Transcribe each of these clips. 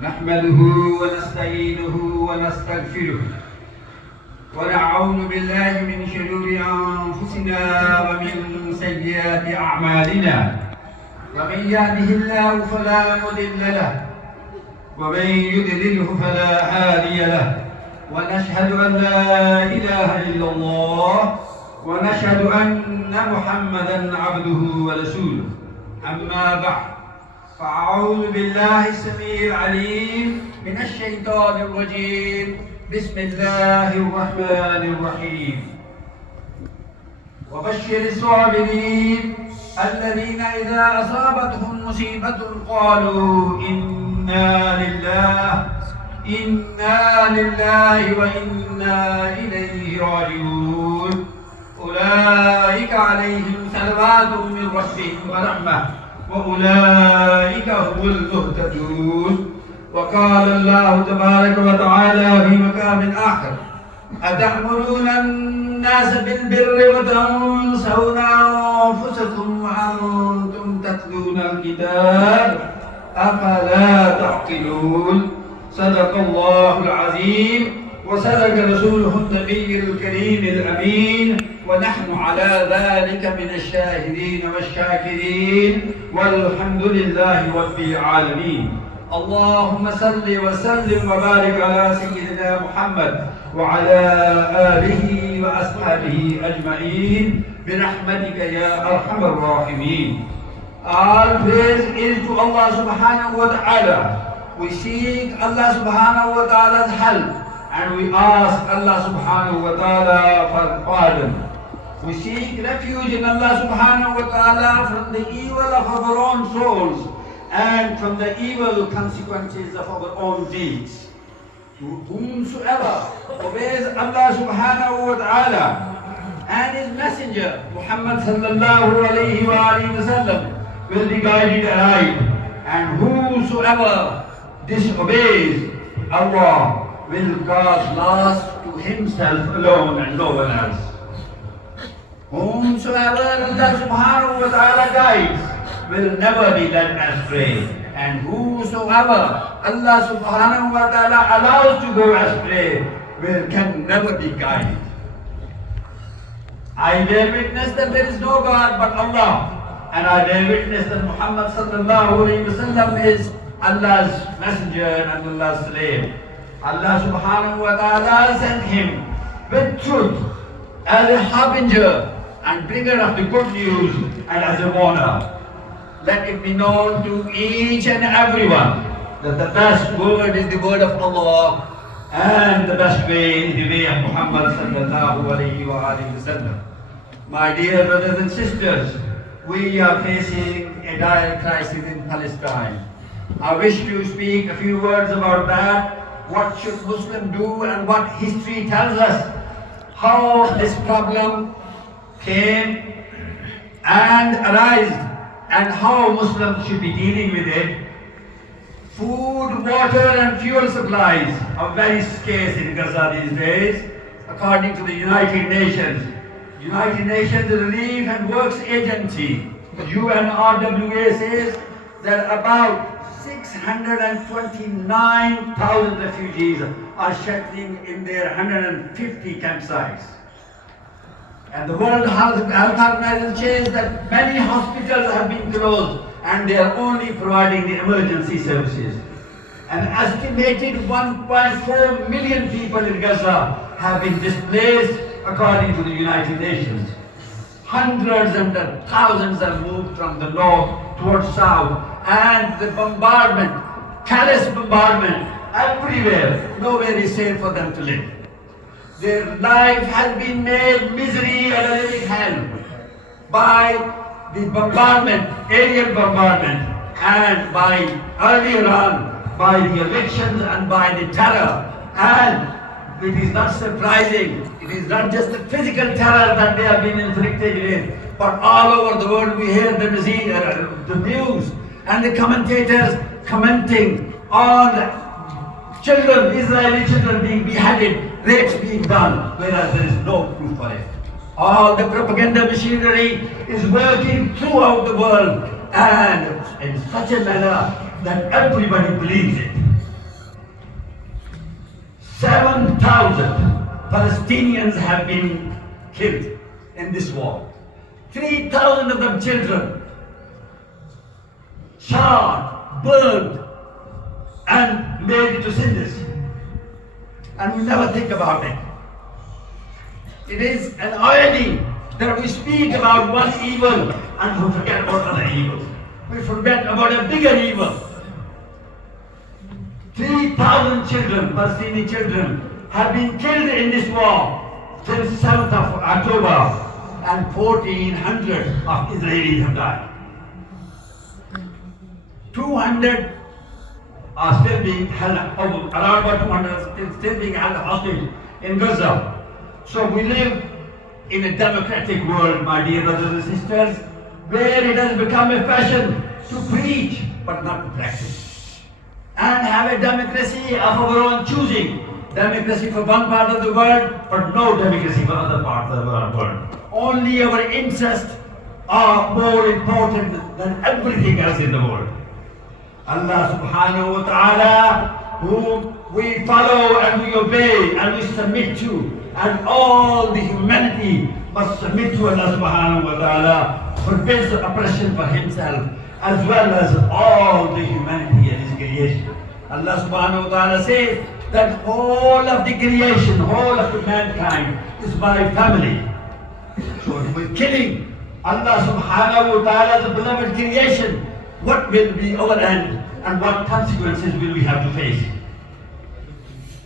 نحمده ونستعينه ونستغفره ونعوذ بالله من شرور أنفسنا ومن سيئات أعمالنا ومن يهده الله فلا مضل له ومن يضلله فلا هادي له ونشهد أن لا إله إلا الله ونشهد أن محمدا عبده ورسوله أما بعد فأعوذ بالله السميع العليم من الشيطان الرجيم بسم الله الرحمن الرحيم وبشر الصابرين الذين إذا أصابتهم مصيبة قالوا إنا لله وإنا إليه راجعون أولئك عليهم صلوات من ربهم ورحمة وأولئك هم المهتدون وقال الله تبارك وتعالى في مقام آخر أتأمرون الناس بالبر وتنسون أنفسكم وأنتم تتلون الكتاب أفلا تعقلون صدق الله العظيم وصدق رسوله النبي الكريم الأمين ونحن على ذلك من الشاهدين والشاكرين والحمد لله رب العالمين اللهم صل وسلم وبارك على سيدنا محمد وعلى آله وأصحابه أجمعين برحمتك يا أرحم الراحمين. All praise is to Allah subhanahu wa ta'ala. We seek Allah subhanahu wa ta'ala's help and we ask Allah subhanahu wa ta'ala for pardon. We seek refuge in Allah subhanahu wa ta'ala from the evil of our own souls and from the evil consequences of our own deeds. Whomsoever obeys Allah subhanahu wa ta'ala and His Messenger Muhammad sallallahu alayhi wa sallam will be guided aright, and whosoever disobeys Allah will cause loss to himself alone and no one else. Whomsoever Allah subhanahu wa ta'ala guides will never be led astray, and whosoever Allah subhanahu wa ta'ala allows to go astray can never be guided. I bear witness that there is no God but Allah, and I bear witness that Muhammad sallallahu alayhi wa sallam is Allah's messenger and Allah's slave. Allah subhanahu wa ta'ala sent him with truth as a harbinger and bringer of the good news and as a warner. Let it be known to each and everyone that the best word is the word of Allah and the best way is the way of Muhammad sallallahu alayhi wa sallam. My dear brothers and sisters, we are facing a dire crisis in Palestine. I wish to speak a few words about that. What should Muslims do and what history tells us how this problem came and arose and how Muslims should be dealing with it. Food, water and fuel supplies are very scarce in Gaza these days. According to the United Nations Relief and Works Agency, the UNRWA says that about 629,000 refugees are sheltering in their 150 campsites. And the World Health Organization says that many hospitals have been closed and they are only providing the emergency services. An estimated 1.4 million people in Gaza have been displaced according to the United Nations. Hundreds and thousands have moved from the north towards south, and the bombardment, callous bombardment everywhere, nowhere is safe for them to live. Their life has been made misery and a living hell by the bombardment, aerial bombardment, and by earlier on by the evictions and by the terror. And it is not surprising, it is not just the physical terror that they have been inflicted with, but all over the world we hear the news and the commentators commenting on children, Israeli children being beheaded, rapes being done, whereas there is no proof for it. All the propaganda machinery is working throughout the world and in such a manner that everybody believes it. 7,000 Palestinians have been killed in this war. 3,000 of them children, charred, burned, and made into cinders. And we never think about it. It is an irony that we speak about one evil and we forget about other evils. We forget about a bigger evil. 3,000 children, Palestinian children, have been killed in this war since 7th of October, and 1,400 of Israelis have died. 200 are still being held, around about 200 are still being held hostage in Gaza. So we live in a democratic world, my dear brothers and sisters, where it has become a fashion to preach but not to practice. And have a democracy of our own choosing. Democracy for one part of the world, but no democracy for other parts of the world. Only our interests are more important than everything else in the world. Allah subhanahu wa ta'ala, whom we follow and we obey and we submit to, and all the humanity must submit to Allah subhanahu wa ta'ala, forbids oppression for himself as well as all the humanity and his creation. Allah subhanahu wa ta'ala says that whole of the creation, whole of the mankind is my family. So with killing Allah subhanahu wa ta'ala's beloved creation, what will be our end and what consequences will we have to face?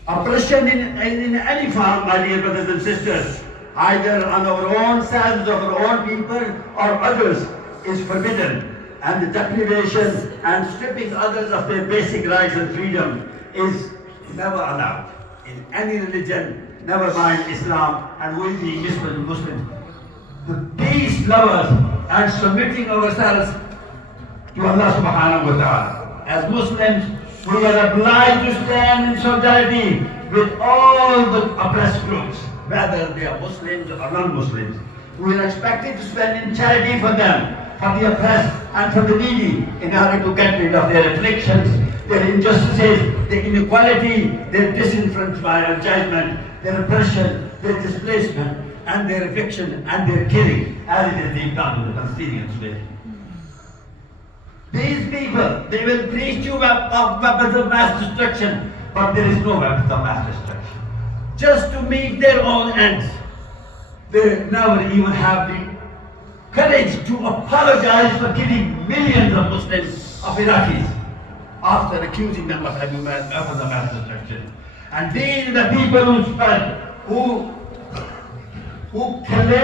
Oppression in any form, my dear brothers and sisters, either on our own selves, of our own people or others, is forbidden. And the deprivation and stripping others of their basic rights and freedom is never allowed in any religion, never mind Islam, and we being Muslims. The peace lovers and submitting ourselves to Allah subhanahu wa ta'ala. As Muslims, we are obliged to stand in solidarity with all the oppressed groups, whether they are Muslims or non-Muslims. We are expected to spend in charity for them, for the oppressed and for the needy, in order to get rid of their afflictions, their injustices, their inequality, their disenfranchisement, their oppression, their displacement, and their eviction and their killing, as it is being done to the Palestinians today. These people, they will preach you of weapons of mass destruction, but there is no weapons of mass destruction. Just to meet their own ends. They never even have the courage to apologize for killing millions of Muslims, of Iraqis, after accusing them of having weapons of mass destruction. And these are the people who claim